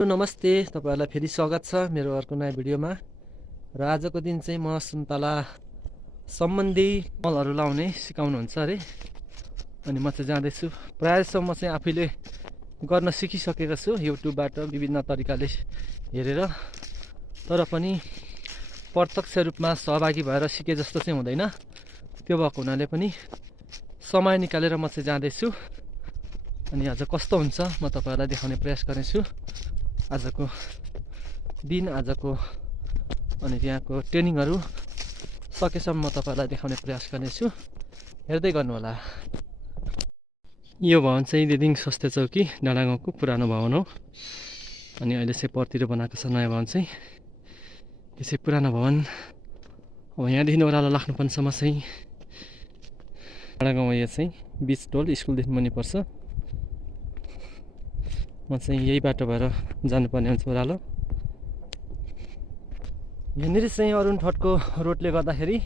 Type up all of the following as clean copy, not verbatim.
नमस्ते, तपाईहरुलाई फेरि स्वागत छ मेरो अर्को नयाँ भिडियोमा। र आजको दिन चाहिँ म सुन्तला सम्बन्धी मलहरु लाउने सिकाउनुहुन्छ अरे। अनि म चाहिँ जाँदैछु। प्राय जसो म चाहिँ आफैले गर्न सिकिसकेको छु युट्युबबाट विभिन्न तरिकाले हेरेर। तर पनि प्रत्यक्ष रूपमा सहभागी भएर सिके जस्तो चाहिँ हुँदैन। त्यो भएको हुनाले पनि समय निकालेर म चाहिँ जाँदैछु। अनि आज कस्तो हुन्छ म तपाईहरुलाई देखाउने प्रयास गर्नेछु। आजको दिन, आजको अनि त्यहाँको ट्रेनिङहरु सकेसम्म म तपाईहरुलाई देखाउने प्रयास गर्नेछु। हेर्दै गर्नु होला। यो भवन चाहिँ दिदिङ स्वास्थ्य चौकी डाँडागाउँको पुरानो भवन हो। अनि अहिले चाहिँ परतिर बनाएको छ नयाँ भवन चाहिँ। त्यसै पुरानो भवन। अब यहाँदेखि ओह्रालो लाग्नुपर्नेसम्म चाहिँ डाँडागाउँ यो चाहिँ बीच टोल स्कुलदेखि मुनि पर्छ। म चाहिँ यही बाटो भएर जानुपर्ने हुन्छ ओह्रालो। यहाँनिर चाहिँ अरुण ठटको रोडले गर्दाखेरि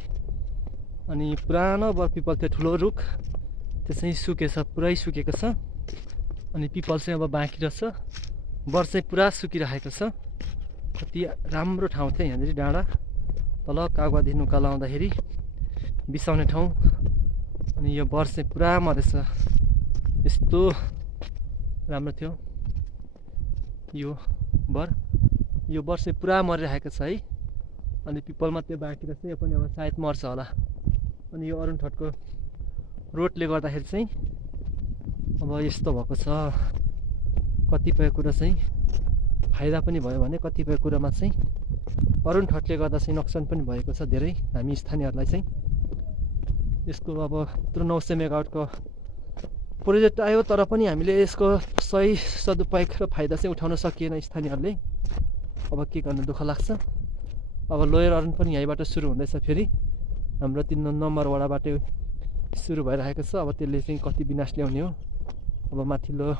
अनि पुरानो बर पिपल थियो, ठुलो रुख त्यो चाहिँ सुकेछ, पुरै सुकेको छ। अनि पिपल चाहिँ अब बाँकी रहेछ। बर चाहिँ पुरा सुकिरहेको छ। कति राम्रो ठाउँ थियो यहाँनिर डाँडा। तल कागवादेखि उकालो आउँदाखेरि बिसाउने ठाउँ। अनि यो बर चाहिँ पुरा मरेछ। यस्तो राम्रो थियो यो बर चाहिँ पुरा मरिरहेको छ है। अनि पिपल मात्रै बाँकी रहेछ। यो पनि अब सायद मर्छ होला। अनि यो अरुण ठटको रोडले गर्दाखेरि चाहिँ अब यस्तो भएको छ। कतिपय कुरा चाहिँ फाइदा पनि भयो भने कतिपय कुरामा चाहिँ अरुण ठटले गर्दा चाहिँ नोक्सान पनि भएको छ धेरै हामी स्थानीयहरूलाई चाहिँ। यसको अब यत्रो 900 मेगावाटको प्रोजेक्ट आयो तर पनि हामीले यसको सही सदुपयोग र फाइदा चाहिँ उठाउन सकिएन स्थानीयहरूले। अब के गर्नु, दुःख लाग्छ। अब लोयर अरुण पनि यहीँबाट सुरु हुँदैछ। फेरि हाम्रो 3 नम्बर वडाबाट सुरु भइरहेको छ। अब त्यसले चाहिँ कति विनाश ल्याउने हो। अब माथिल्लो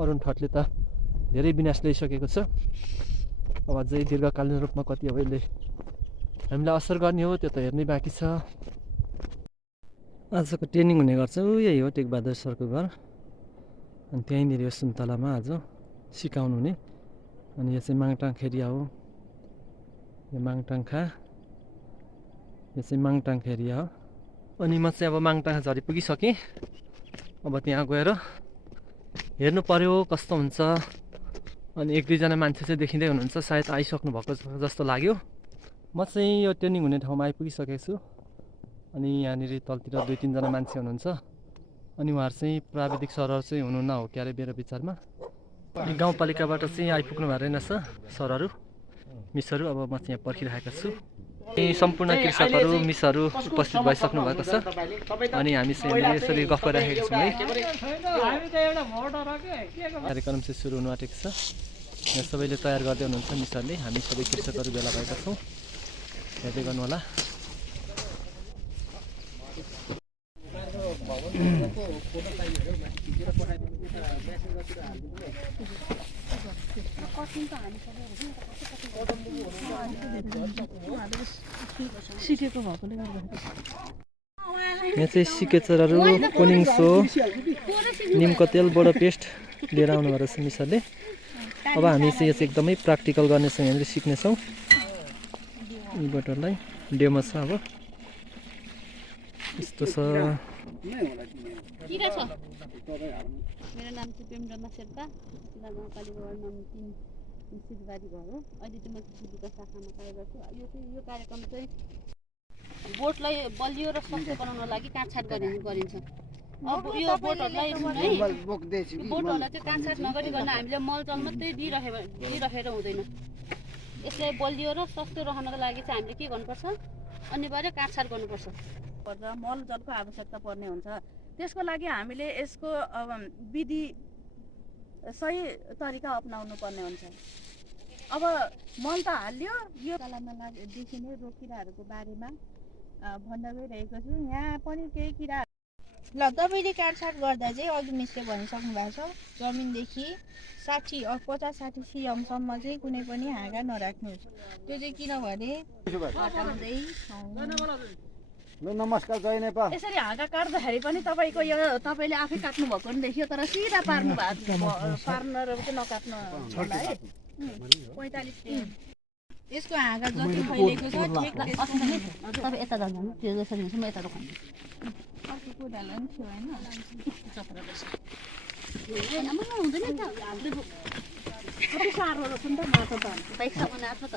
अरुण ठटले त धेरै विनाश ल्याइसकेको छ। अब अझै दीर्घकालीन रूपमा कति अब यसले हामीलाई असर गर्ने हो त्यो त हेर्नै बाँकी छ। आजको ट्रेनिङ हुने गर्छ यही हो टेकबहादुर सरको घर। अनि त्यहीँनिर यो सुन्तलामा आज सिकाउनु हुने। अनि यो चाहिँ माङटाङ एरिया हो। यो माङटाङखा, यो चाहिँ माङटाङ एरिया हो। अनि म चाहिँ अब माङटाङ झरी पुगिसकेँ। अब त्यहाँ गएर हेर्नु पर्यो कस्तो हुन्छ। अनि 1-2 जना मान्छे चाहिँ देखिँदै हुनुहुन्छ, सायद आइसक्नु भएको जस्तो लाग्यो। म चाहिँ यो ट्रेनिङ हुने ठाउँमा आइपुगिसकेको छु। अनि यहाँनिर तलतिर 2-3 जना मान्छे हुनुहुन्छ। अनि उहाँहरू चाहिँ प्राविधिक सरहरू चाहिँ हुनुहुन्न हो क्यारे मेरो विचारमा। अनि गाउँपालिकाबाट चाहिँ आइपुग्नु भएको रहेनछ सरहरू, मिसहरू। अब म चाहिँ यहाँ पर्खिरहेको छु। अनि सम्पूर्ण कृषकहरू, मिसहरू उपस्थित भइसक्नु भएको छ। अनि हामी चाहिँ यसरी गफ गरिरहेका छौँ है। कार्यक्रम चाहिँ सुरु हुनु आँटेको छ। यहाँ सबैले तयार गर्दै हुनुहुन्छ मिसहरूले। हामी सबै कृषकहरू भेला भएका छौँ। हेर्दै गर्नु होला। यहाँ चाहिँ सिकेचरहरू, कोनिङ सो, निमको तेल, बोडो पेस्ट लिएर आउनु भएको छ मिसहरूले। अब हामी चाहिँ यो चाहिँ एकदमै प्र्याक्टिकल गर्नेछौँ, यहाँनिर सिक्नेछौँ। यी बोटहरूलाई डेमो छ। अब यस्तो छ। मेरो नाम चाहिँ प्रेमरमा शेर्पा, गाउँपालिका वार्ड नम्बर 3 सिद्धबारी घर हो। अहिले चाहिँ म कृषि विकास शाखामा कार्यरत छु। यो कार्यक्रम चाहिँ बोटलाई बलियो र सस्तो बनाउन लागि काटछाट गरिन्छ। अब यो बोटहरूलाई बोटहरूलाई चाहिँ काटछाट नगरिकन हामीले मलजल मात्रै दिइराखेर हुँदैन। यसलाई बलियो र सस्तो रहनको लागि चाहिँ हामीले के गर्नुपर्छ, अनिवार्य काटछाट गर्नुपर्छ। मल जलको आवश्यकता पर्ने हुन्छ। त्यसको लागि हामीले यसको विधि सही तरिका अपनाउनु पर्ने हुन्छ। अब मल त हाल्यो, यो कालामा देखिने रोग किराहरूको बारेमा भन्न गइरहेको छु। यहाँ पनि केही किरा ल तपाईँले काटछाट गर्दा चाहिँ अघि मिसले भनिसक्नु भएको छ, जमिनदेखि 50-60 सिएमसम्म चाहिँ कुनै पनि हाँगा नराख्नुहोस्। त्यो चाहिँ किनभने हटाउँदै ल नमस्कार जय नेपाल। यसरी हाँगा काट्दाखेरि पनि तपाईँको यो तपाईँले आफै काट्नु भएको नि देखियो, तर सिधा पार्नु भएको पार्न र चाहिँ नकाट्नु होला है। 45 दिन यसको हाँगा जति फैलेको छ ठिक तपाईँ यता जानु त्यो जसरी हुन्छ म यता रोक्नु अर्को कुरालाई पनि थियो होइन हुँदैन त कति साह्रो रहेछ नि त माछा त पैसा बनाएको छ त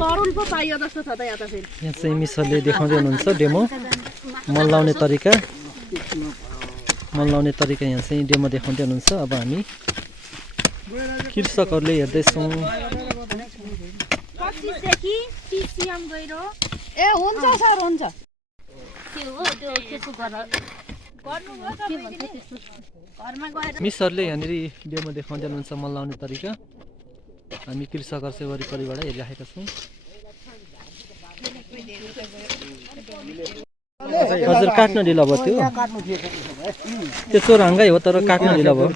तरुल पो पाइयो जस्तो छ त यहाँ त फेरि यहाँ चाहिँ मिसरले देखाउँदै हुनुहुन्छ डेमो मल लाउने तरिका यहाँ चाहिँ डेमो देखाउँदै हुनुहुन्छ। अब हामी कृषकहरूले हेर्दैछौँ। 25 देखि 30 सिएम गइरो ए हुन्छ सर हुन्छ के हो त्यो त्यसको घरमा गएर मिसरले यहाँनिर डेमो देखाउँदै हुनुहुन्छ मल लाउने तरिका। हामी कृषकहरू चाहिँ वरिपरिबाट हेरिराखेका छौँ। हजुर काट्न ढिलो भयो त्यो चोरहाङ्गै हो तर काट्न ढिलो भयो।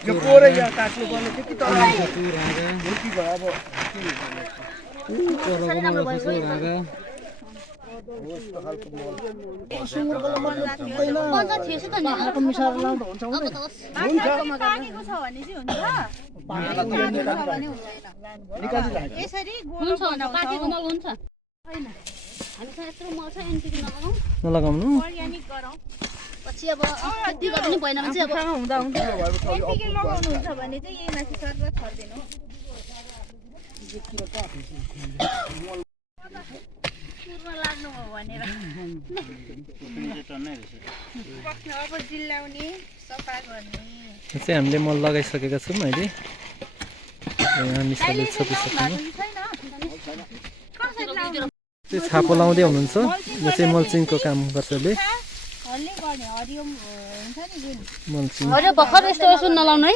पानीको छ भने चाहिँ हुन्छ यसरी गोलो पाकेको मल हुन्छ होइन हामीसँग यत्रो मल छ एनपीको नलगाउँ नलगाउनु अर्ग्यानिक गरौँ पछि अब कति गर्दा पनि भएन भने चाहिँ अब एनपीके लगाउनुहुन्छ भने चाहिँ यही माथि सर छर्दिनु लाग्नु हो भनेर अब जिल्लाउने सफा गर्ने यो चाहिँ हामीले मल लगाइसकेका छौँ अहिले। यहाँ मिसरले छोपिसक्नु त्यो छापो लाउँदै हुनुहुन्छ। यो चाहिँ मल्चिङको काम गर्छ यसले हल्ले गर्ने हरियो हुन्छ नि जुन मल्चिङ। अरे भर्खर यस्तो यसो नलाउनु है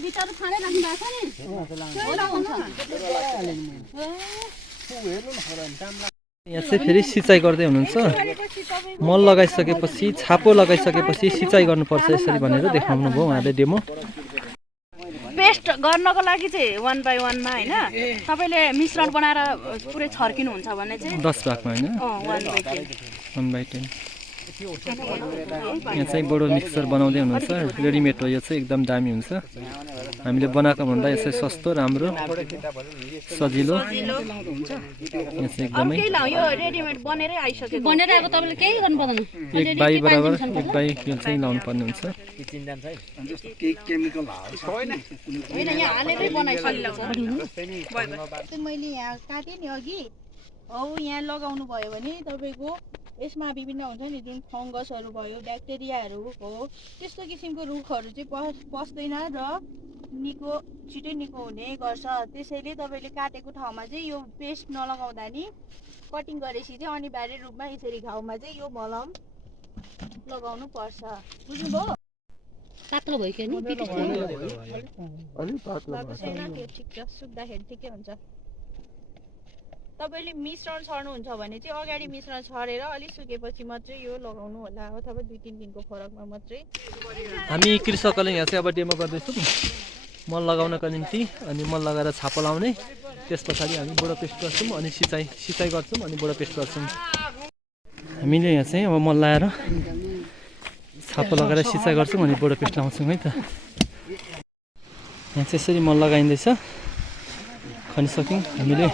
भित्र खाँदै राख्नु भएको छ नि यहाँ चाहिँ फेरि सिँचाइ गर्दै हुनुहुन्छ। मल लगाइसकेपछि छापो लगाइसकेपछि सिँचाइ गर्नुपर्छ यसरी भनेर देखाउनु भयो उहाँले डेमो। पेस्ट गर्नको लागि चाहिँ 1 बाइ 1 मा हैन तपाईले मिश्रण बनाएर पुरै छर्किनु हुन्छ भने चाहिँ 10 भागमा हैन 1 बाइ 10। यहाँ चाहिँ बडो मिक्सर बनाउँदै हुनुहुन्छ। रेडिमेड हो यो चाहिँ एकदम दामी हुन्छ। हामीले बनाएको भन्दा यसै सस्तो राम्रो सजिलो। यहाँ चाहिँ एकदमै यो रेडिमेड बनेरै आइसक्यो बनेर आएको तपाईँले केही गर्नु पर्दैन 1 बाइ बराबर 1 बाइ यो चाहिँ लाउनु पर्ने हुन्छ। हैन यहाँ हालेरै बनाइसकेको छ मैले यहाँ काटेँ नि अघि हौ यहाँ लगाउनु भयो भने तपाईँको यसमा विभिन्न हुन्छ नि जुन फङ्गसहरू भयो ब्याक्टेरियाहरू हो त्यस्तो किसिमको रुखहरू चाहिँ पस्दैन र छिटै निको हुने गर्छ। त्यसैले तपाईँले काटेको ठाउँमा चाहिँ यो पेस्ट नलगाउँदा नि कटिङ गरेपछि चाहिँ अनिवार्य रूपमा यसरी घाउमा चाहिँ यो मलम लगाउनु पर्छ। बुझ्नुभयो? पातलो भयो कि नि भएको छैन त्यो ठिक छ सुक्दाखेरि ठिकै हुन्छ। तपाईँले मिश्रण छर्नुहुन्छ भने चाहिँ अगाडि मिश्रण छरेर अलिक सुकेपछि मात्रै यो लगाउनु होला अथवा 2-3 दिनको फरकमा मात्रै। हामी कृषकहरूले यहाँ चाहिँ अब डेमो गर्दैछौँ मल लगाउनको निम्ति। अनि मल लगाएर छापो लाउने त्यस पछाडि हामी बोडो पेस्ट गर्छौँ अनि सिँचाइ गर्छौँ अनि बोडो पेस्ट गर्छौँ। हामीले यहाँ चाहिँ अब मल लगाएर छापो लगाएर सिँचाइ गर्छौँ अनि बोडो पेस्ट लाउँछौँ है त। यहाँ चाहिँ यसरी मल लगाइँदैछ खनिसक्यौँ हामीले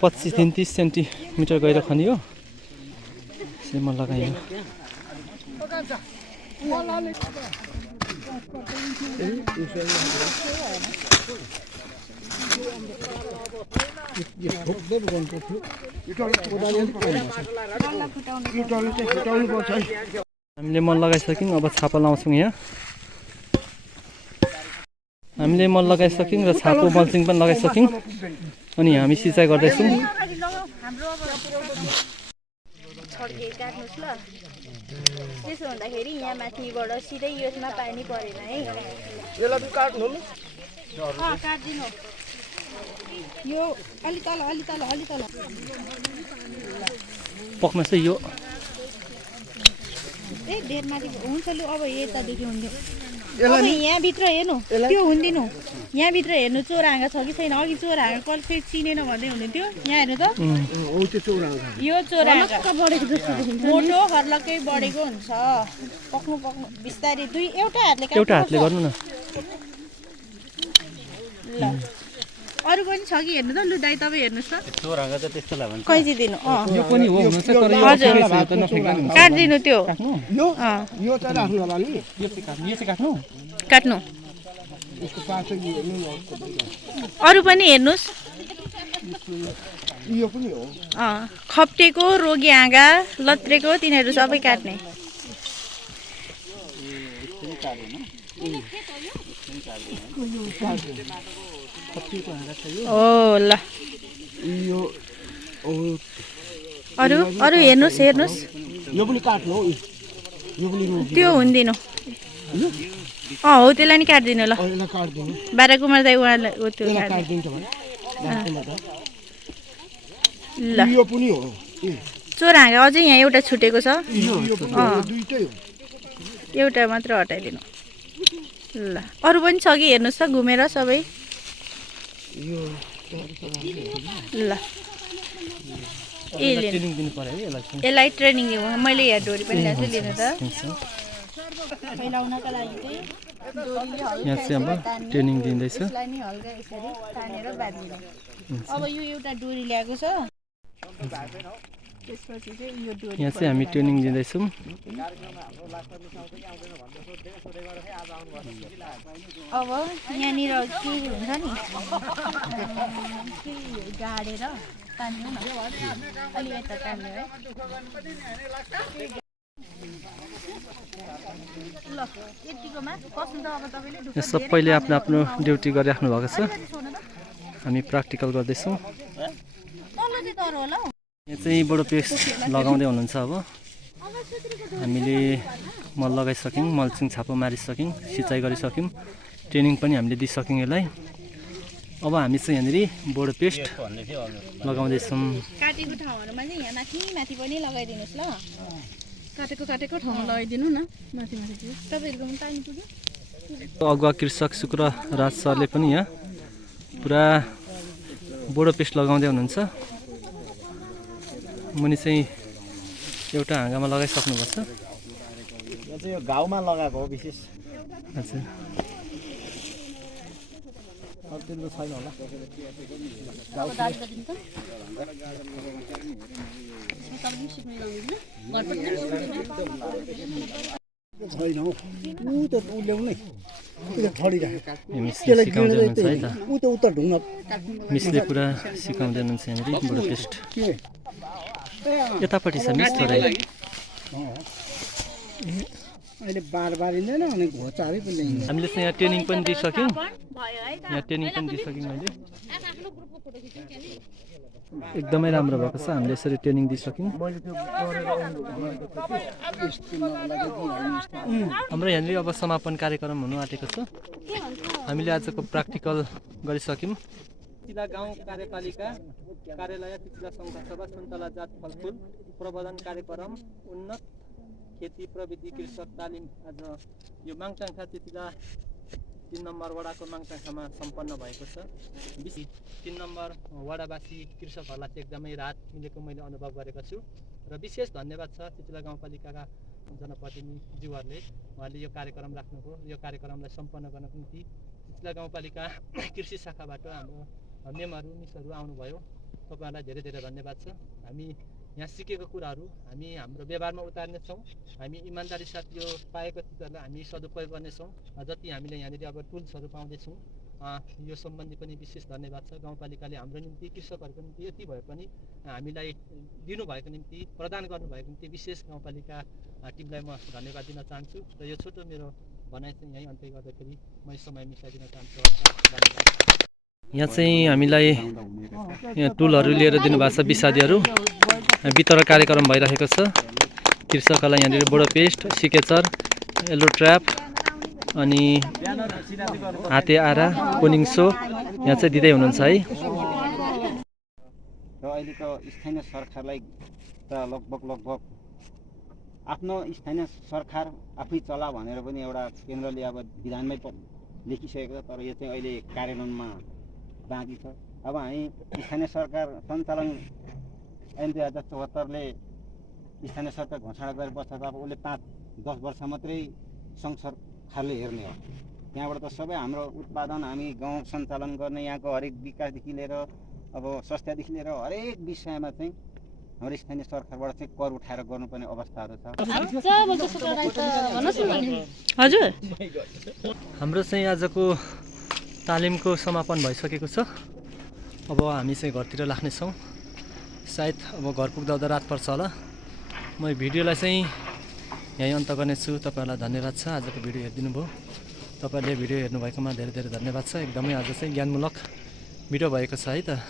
25-30 सेन्टिमिटर गएर खनियो यसरी मल लगाइयो। हामीले मल लगाइसक्यौँ अब छापा लाउँछौँ। यहाँ हामीले मल लगाइसक्यौँ र छापो मल्चिङ पनि लगाइसक्यौँ अनि हामी सिँचाइ गर्दैछौँ। छड्के काट्नुहोस् ल त्यसो हुँदाखेरि यहाँ माथिबाट सिधै यसमा पानी परेन है यसलाई काट्नु काट्दिनु यो अलि तल पक्मा चाहिँ यो ए डेढ माथि हुन्छ लु अब यतादेखि हुन्थ्यो अब यहाँभित्र हेर्नु त्यो हुँदिनु यहाँभित्र हेर्नु चोरहाँगा छ कि छैन अघि चोरहाँगा कल फेरि चिनेन भन्दै हुनुहुन्थ्यो यहाँ हेर्नु त यो चोरहाँगा मोटो हर्लकै बढेको हुन्छ पक्नु पक्नु बिस्तारै एउटा हातले गर्नु न ल अरू पनि छ कि हेर्नु त लु दाइ तपाईँ हेर्नुहोस् त चोरहाँगा त त्यस्तो लाग्छ कैँची दिनु यो पनि हो हुन चाहिँ तर यो हजुर त नफ्याक्नु काटिदिनु त्यो यो चाहिँ राख्नु होला नि यो चाहिँ काट्नु काट्नु यसको पात चाहिँ हेर्नु न अरू पनि हेर्नुहोस् यो पनि हो खप्टेको रोगी हाँगा लत्रेको तिनीहरू सबै काट्ने ओ ल अरू अरू हेर्नुहोस् हेर्नुहोस् यो पनि काट्नु हो यो पनि त्यो हुँदिनु हो त्यसलाई नि काटिदिनु ल यसलाई काट्दिनु बाह्रकुमार दाइ उहाँलाई त्यो काट्दिन्छ भने ल यो पनि हो चोरहाँगा अझै यहाँ एउटा छुटेको छ दुईटै हो एउटा मात्र हटाइदिनु ल अरू पनि छ कि हेर्नुहोस् त घुमेर सबै ल ट्रेनिङ दिनु पर्यो है यसलाई यसलाई ट्रेनिङ दिउँ मैले यहाँ डोरी पनि ल्याएको छु लिनु त फैलाउनका लागि चाहिँ यहाँ चाहिँ अब ट्रेनिङ दिँदैछ यसलाई नि हल्का यसरी तानेर बाँधिने अब यो एउटा डोरी ल्याएको छ त्यसपछि चाहिँ यो डोरी यहाँ चाहिँ हामी ट्रेनिङ दिँदैछौँ अब यहाँनिर के हुन्छ नि गाडेर तान्नु न अलि यता तान्नु है ल यतिकोमा बस्नु त अब तपाईँले यहाँ सबैले आफ्नो आफ्नो ड्युटी गरिराख्नु भएको छ हामी प्र्याक्टिकल गर्दैछौँ यहाँ चाहिँ बडो पेस्ट लगाउँदै हुनुहुन्छ अब हामीले मल लगाइसक्यौँ मल्चिङ छापो मारिसक्यौँ सिँचाइ गरिसक्यौँ ट्रेनिङ पनि हामीले दिइसक्यौँ यसलाई अब हामी चाहिँ यहाँनिर बडो पेस्ट लगाउँदैछौँ काटेको ठाउँहरूमा चाहिँ यहाँ माथि माथि पनि लगाइदिनुहोस् ल काटेको ठाउँमा लगाइदिनु न माथि माथि तपाईँहरूको पनि पानी पुग्यो अगुवा कृषक शुक्र राज सरले पनि यहाँ पुरा बडो पेस्ट लगाउँदै हुनुहुन्छ मुनि चाहिँ एउटा हाँगामा लगाइसक्नुपर्छ यो चाहिँ यो घाउमा लगाएको हो विशेष हजुर अर्को छैन होला छैन हौ ऊ त उल्याउनै मिसले सिकाउँदै हुनुहुन्छ है त ऊ त उता ढुङ्गा मिसले पुरा सिकाउँदै हुनुहुन्छ यहाँनिर बडो पेस्ट यतापट्टि छ मिस थोरै अहिले बार बारिँदैन अनि घोचारै पनि हामीले चाहिँ यहाँ ट्रेनिङ पनि दिइसक्यौँ यहाँ ट्रेनिङ पनि दिइसक्यौँ मैले एकदमै राम्रो भएको छ हामीले यसरी ट्रेनिङ दिइसक्यौँ हाम्रो यहाँनिर अब समापन कार्यक्रम हुनु आँटेको छ हामीले आजको प्र्याक्टिकल गरिसक्यौँ तिला गाउँ कार्यपालिका कार्यालय तिला सङ्घसभा सुन्तला जात फलफुल प्रबन्धन कार्यक्रम उन्नत खेती प्रविधि कृषक तालिम आज यो माङचाङखा तिला 3 नम्बर वडाको माङचाङखामा सम्पन्न भएको छ 3 नम्बर वडावासी कृषकहरूलाई चाहिँ एकदमै राहत मिलेको मैले अनुभव गरेको छु र विशेष धन्यवाद छ तिला गाउँपालिकाका जनप्रतिनिधिज्यूहरूले उहाँले यो कार्यक्रम राख्नुभयो यो कार्यक्रमलाई सम्पन्न गर्नको निम्ति तिला गाउँपालिका कृषि शाखाबाट हाम्रो मेमहरू मिसहरू आउनुभयो तपाईँहरूलाई धेरै धेरै धन्यवाद छ हामी यहाँ सिकेको कुराहरू हामी हाम्रो व्यवहारमा उतार्नेछौँ हामी इमान्दारी साथ यो पाएको चिजहरूलाई हामी सदुपयोग गर्नेछौँ जति हामीले यहाँनिर अब टुल्सहरू पाउँदैछौँ यो सम्बन्धी पनि विशेष धन्यवाद छ गाउँपालिकाले हाम्रो निम्ति कृषकहरूको निम्ति यति भए पनि हामीलाई दिनुभएको निम्ति प्रदान गर्नुभएको निम्ति विशेष गाउँपालिका टिमलाई म धन्यवाद दिन चाहन्छु र यो छोटो मेरो भनाइ चाहिँ यहीँ अन्त्य गर्दाखेरि म समय मिसाइदिन चाहन्छु धन्यवाद। यहाँ चाहिँ हामीलाई यहाँ टुलहरू लिएर दिनुभएको छ विषादीहरू वितरण कार्यक्रम भइरहेको छ कृषकहरूलाई यहाँनिर बडो पेस्ट सिकेचर एल्लो ट्र्याप अनि हाते आरा कोनिङ सो यहाँ चाहिँ दिँदै हुनुहुन्छ है। र अहिलेको स्थानीय सरकारलाई त लगभग आफ्नो स्थानीय सरकार आफै चला भनेर पनि एउटा केन्द्रले अब विधानमै लेखिसकेको छ, तर यो चाहिँ अहिले कार्यान्वयनमा बाँकी छ। अब हामी स्थानीय सरकार सञ्चालन ऐन 2074ले स्थानीय सरकार घोषणा गरे पश्चात अब उसले 5-10 वर्ष मात्रै सङ्घ सरकारले हेर्ने हो। त्यहाँबाट त सबै हाम्रो उत्पादन हामी गाउँ सञ्चालन गर्ने, यहाँको हरेक विकासदेखि लिएर अब स्वास्थ्यदेखि लिएर हरेक विषयमा चाहिँ हाम्रो स्थानीय सरकारबाट चाहिँ कर उठाएर गर्नुपर्ने अवस्थाहरू छ। हजुर हाम्रो चाहिँ आजको तालिमको समापन भइसकेको छ। अब हामी चाहिँ घरतिर लाग्नेछौँ। सायद अब घर पुग्दा रात पर्छ होला। म भिडियोलाई चाहिँ यहीँ अन्त गर्नेछु। तपाईँहरूलाई धन्यवाद छ आजको भिडियो हेरिदिनु भयो। तपाईँहरूले भिडियो हेर्नुभएकोमा धेरै धेरै धन्यवाद छ। एकदमै आज चाहिँ ज्ञानमूलक भिडियो भएको छ है त।